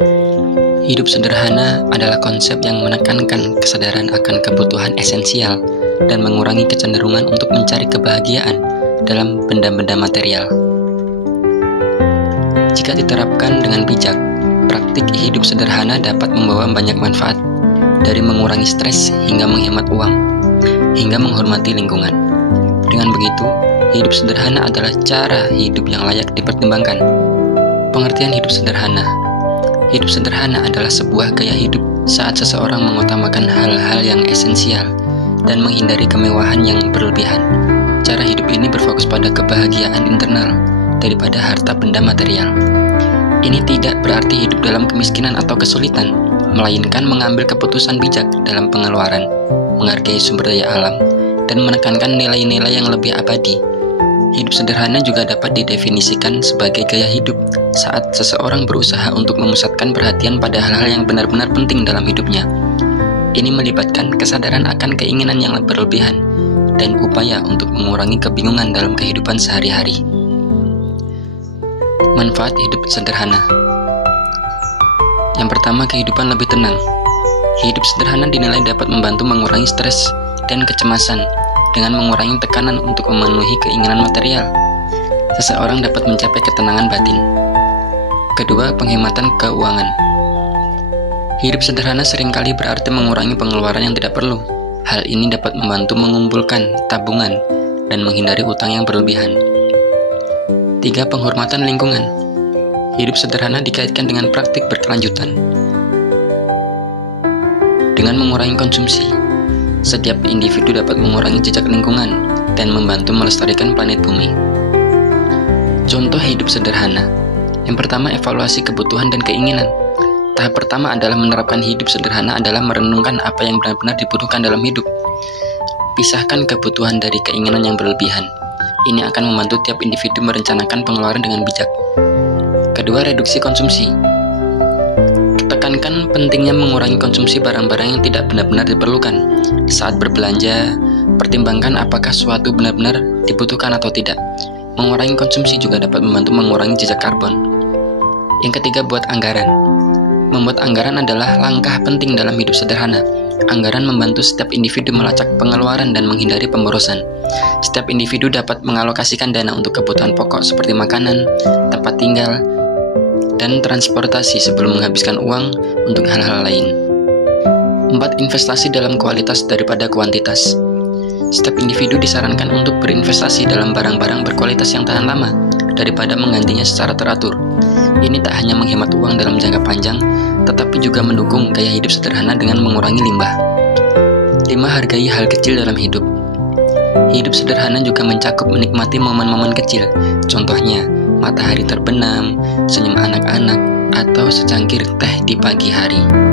Hidup sederhana adalah konsep yang menekankan kesadaran akan kebutuhan esensial dan mengurangi kecenderungan untuk mencari kebahagiaan dalam benda-benda material. Jika diterapkan dengan bijak, praktik hidup sederhana dapat membawa banyak manfaat, dari mengurangi stres hingga menghemat uang, hingga menghormati lingkungan. Dengan begitu, hidup sederhana adalah cara hidup yang layak dipertimbangkan. Pengertian hidup sederhana. Hidup sederhana adalah sebuah gaya hidup saat seseorang mengutamakan hal-hal yang esensial dan menghindari kemewahan yang berlebihan. Cara hidup ini berfokus pada kebahagiaan internal daripada harta benda material. Ini tidak berarti hidup dalam kemiskinan atau kesulitan, melainkan mengambil keputusan bijak dalam pengeluaran, menghargai sumber daya alam, dan menekankan nilai-nilai yang lebih abadi. Hidup sederhana juga dapat didefinisikan sebagai gaya hidup saat seseorang berusaha untuk memusatkan perhatian pada hal-hal yang benar-benar penting dalam hidupnya. Ini melibatkan kesadaran akan keinginan yang berlebihan dan upaya untuk mengurangi kebingungan dalam kehidupan sehari-hari. Manfaat hidup sederhana. Yang pertama, kehidupan lebih tenang. Hidup sederhana dinilai dapat membantu mengurangi stres dan kecemasan dengan mengurangi tekanan untuk memenuhi keinginan material. Seseorang dapat mencapai ketenangan batin. Kedua, penghematan keuangan. Hidup sederhana seringkali berarti mengurangi pengeluaran yang tidak perlu. Hal ini dapat membantu mengumpulkan tabungan dan menghindari utang yang berlebihan. 3. Penghormatan lingkungan. Hidup sederhana dikaitkan dengan praktik berkelanjutan. Dengan mengurangi konsumsi, setiap individu dapat mengurangi jejak lingkungan dan membantu melestarikan planet bumi. Contoh hidup sederhana. Yang pertama, evaluasi kebutuhan dan keinginan. Tahap pertama adalah menerapkan hidup sederhana adalah merenungkan apa yang benar-benar dibutuhkan dalam hidup. Pisahkan kebutuhan dari keinginan yang berlebihan. Ini akan membantu tiap individu merencanakan pengeluaran dengan bijak. Kedua, reduksi konsumsi. Tekankan pentingnya mengurangi konsumsi barang-barang yang tidak benar-benar diperlukan. Saat berbelanja, pertimbangkan apakah suatu benar-benar dibutuhkan atau tidak. Mengurangi konsumsi juga dapat membantu mengurangi jejak karbon. Yang ketiga, buat anggaran. Membuat anggaran adalah langkah penting dalam hidup sederhana. Anggaran membantu setiap individu melacak pengeluaran dan menghindari pemborosan. Setiap individu dapat mengalokasikan dana untuk kebutuhan pokok seperti makanan, tempat tinggal, dan transportasi sebelum menghabiskan uang untuk hal-hal lain. 4. Investasi dalam kualitas daripada kuantitas. Setiap individu disarankan untuk berinvestasi dalam barang-barang berkualitas yang tahan lama daripada menggantinya secara teratur. Ini tak hanya menghemat uang dalam jangka panjang, tetapi juga mendukung gaya hidup sederhana dengan mengurangi limbah. 5. Hargai hal kecil dalam hidup. Hidup sederhana juga mencakup menikmati momen-momen kecil, contohnya matahari terbenam, senyum anak-anak, atau secangkir teh di pagi hari.